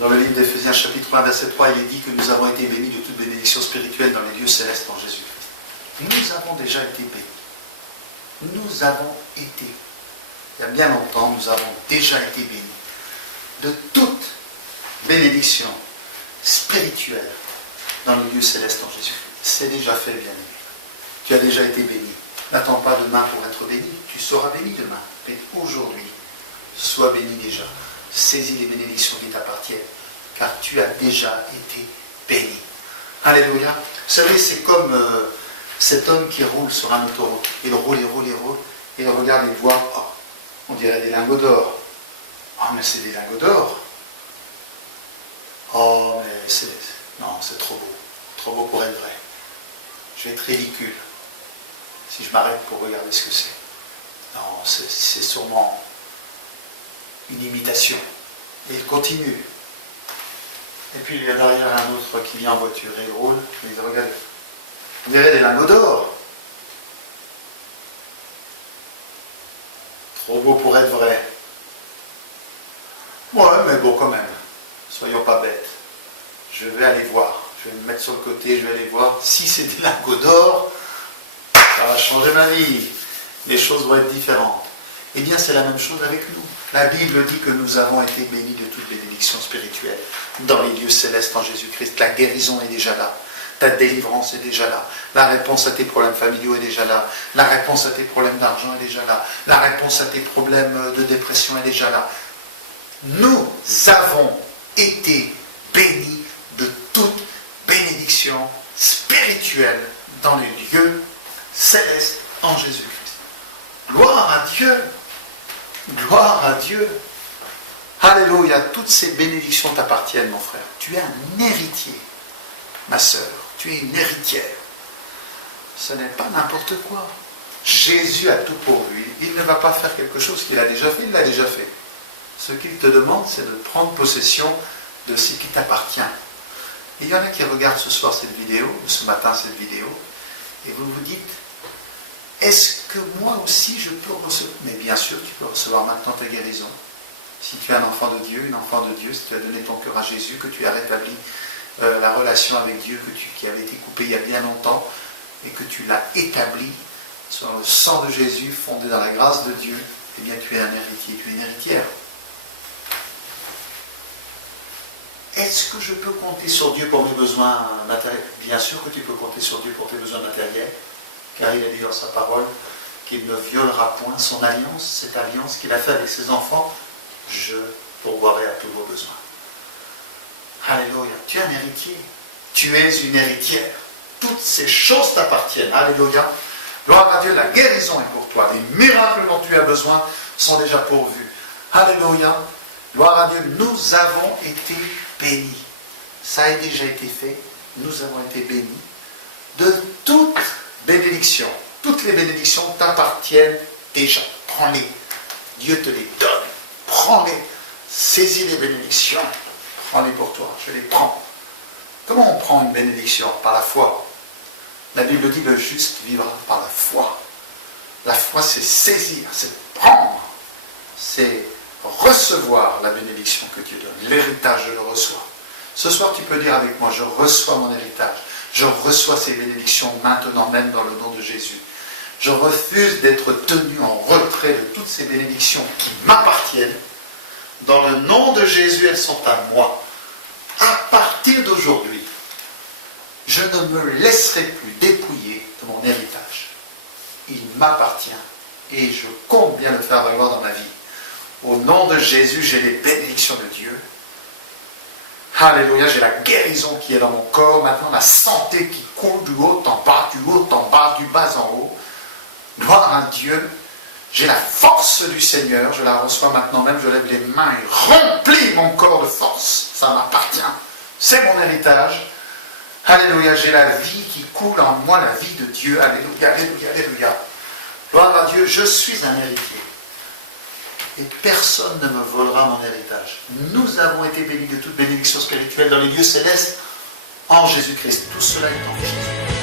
Dans le livre d'Éphésiens chapitre 1 verset 3, il est dit que nous avons été bénis de toute bénédiction spirituelle dans les lieux célestes en Jésus-Christ. Nous avons déjà été bénis. Nous avons été. Il y a bien longtemps, nous avons déjà été bénis de toute bénédiction spirituelle dans les lieux célestes en Jésus-Christ. C'est déjà fait, bien-aimé. Tu as déjà été béni. N'attends pas demain pour être béni. Tu seras béni demain. Mais aujourd'hui, sois béni déjà. Saisis les bénédictions qui t'appartiennent, car tu as déjà été béni. Alléluia. Vous savez, c'est comme cet homme qui roule sur un autoroute. Il roule, il roule, il roule. Et il regarde, il voit, oh, on dirait des lingots d'or. Oh, mais c'est des lingots d'or. Oh, mais non, c'est trop beau. Trop beau pour être vrai. Je vais être ridicule si je m'arrête pour regarder ce que c'est. Non, c'est sûrement une imitation. Et il continue. Et puis il y a derrière un autre qui vient en voiture et il roule. Et il dit, regardez, on dirait des lingots d'or. Trop beau pour être vrai. Ouais, mais bon quand même. Soyons pas bêtes. Je vais aller voir. Je vais me mettre sur le côté, je vais aller voir. Si c'est des lingots d'or, ça va changer ma vie. Les choses vont être différentes. Eh bien, c'est la même chose avec nous. La Bible dit que nous avons été bénis de toute bénédiction spirituelle dans les lieux célestes en Jésus-Christ. La guérison est déjà là. Ta délivrance est déjà là. La réponse à tes problèmes familiaux est déjà là. La réponse à tes problèmes d'argent est déjà là. La réponse à tes problèmes de dépression est déjà là. Nous avons été bénis de toute bénédiction spirituelle dans les lieux célestes en Jésus-Christ. Gloire à Dieu! Gloire à Dieu! Alléluia! Toutes ces bénédictions t'appartiennent, mon frère. Tu es un héritier, ma sœur. Tu es une héritière. Ce n'est pas n'importe quoi. Jésus a tout pour lui. Il ne va pas faire quelque chose qu'il a déjà fait, il l'a déjà fait. Ce qu'il te demande, c'est de prendre possession de ce qui t'appartient. Et il y en a qui regardent ce soir cette vidéo, ou ce matin cette vidéo, et vous vous dites, est-ce que moi aussi je peux recevoir? Mais bien sûr, tu peux recevoir maintenant ta guérison. Si tu es un enfant de Dieu, une enfant de Dieu, si tu as donné ton cœur à Jésus, que tu as rétabli la relation avec Dieu qui avait été coupée il y a bien longtemps, et que tu l'as établi sur le sang de Jésus, fondé dans la grâce de Dieu, eh bien tu es un héritier, tu es une héritière. Est-ce que je peux compter sur Dieu pour mes besoins matériels? Bien sûr que tu peux compter sur Dieu pour tes besoins matériels, car il a dit dans sa parole qu'il ne violera point son alliance, cette alliance qu'il a faite avec ses enfants, je pourvoirai à tous vos besoins. Alléluia, tu es un héritier, tu es une héritière, toutes ces choses t'appartiennent, alléluia. Gloire à Dieu, la guérison est pour toi, les miracles dont tu as besoin sont déjà pourvus. Alléluia, gloire à Dieu, nous avons été bénis. Ça a déjà été fait, nous avons été bénis de toute bénédiction. Toutes les bénédictions t'appartiennent déjà. Prends-les. Dieu te les donne. Prends-les. Saisis les bénédictions. Prends-les pour toi. Je les prends. Comment on prend une bénédiction? Par la foi. La Bible dit le juste vivra par la foi. La foi, c'est saisir, c'est prendre. C'est recevoir la bénédiction que Dieu donne. L'héritage, je le reçois. Ce soir, tu peux dire avec moi, je reçois mon héritage. Je reçois ces bénédictions maintenant même dans le nom de Jésus. Je refuse d'être tenu en retrait de toutes ces bénédictions qui m'appartiennent. Dans le nom de Jésus, elles sont à moi. À partir d'aujourd'hui, je ne me laisserai plus dépouiller de mon héritage. Il m'appartient et je compte bien le faire valoir dans ma vie. Au nom de Jésus, j'ai les bénédictions de Dieu. Alléluia, j'ai la guérison qui est dans mon corps, maintenant la santé qui coule du haut en bas, du bas en haut. Gloire à Dieu. J'ai la force du Seigneur, je la reçois maintenant même, je lève les mains et remplis mon corps de force. Ça m'appartient. C'est mon héritage. Alléluia, j'ai la vie qui coule en moi, la vie de Dieu. Alléluia, alléluia, alléluia. Gloire à Dieu, je suis un héritier. Et personne ne me volera mon héritage. Nous avons été bénis de toute bénédiction spirituelle dans les lieux célestes en Jésus-Christ. Tout cela est en Jésus.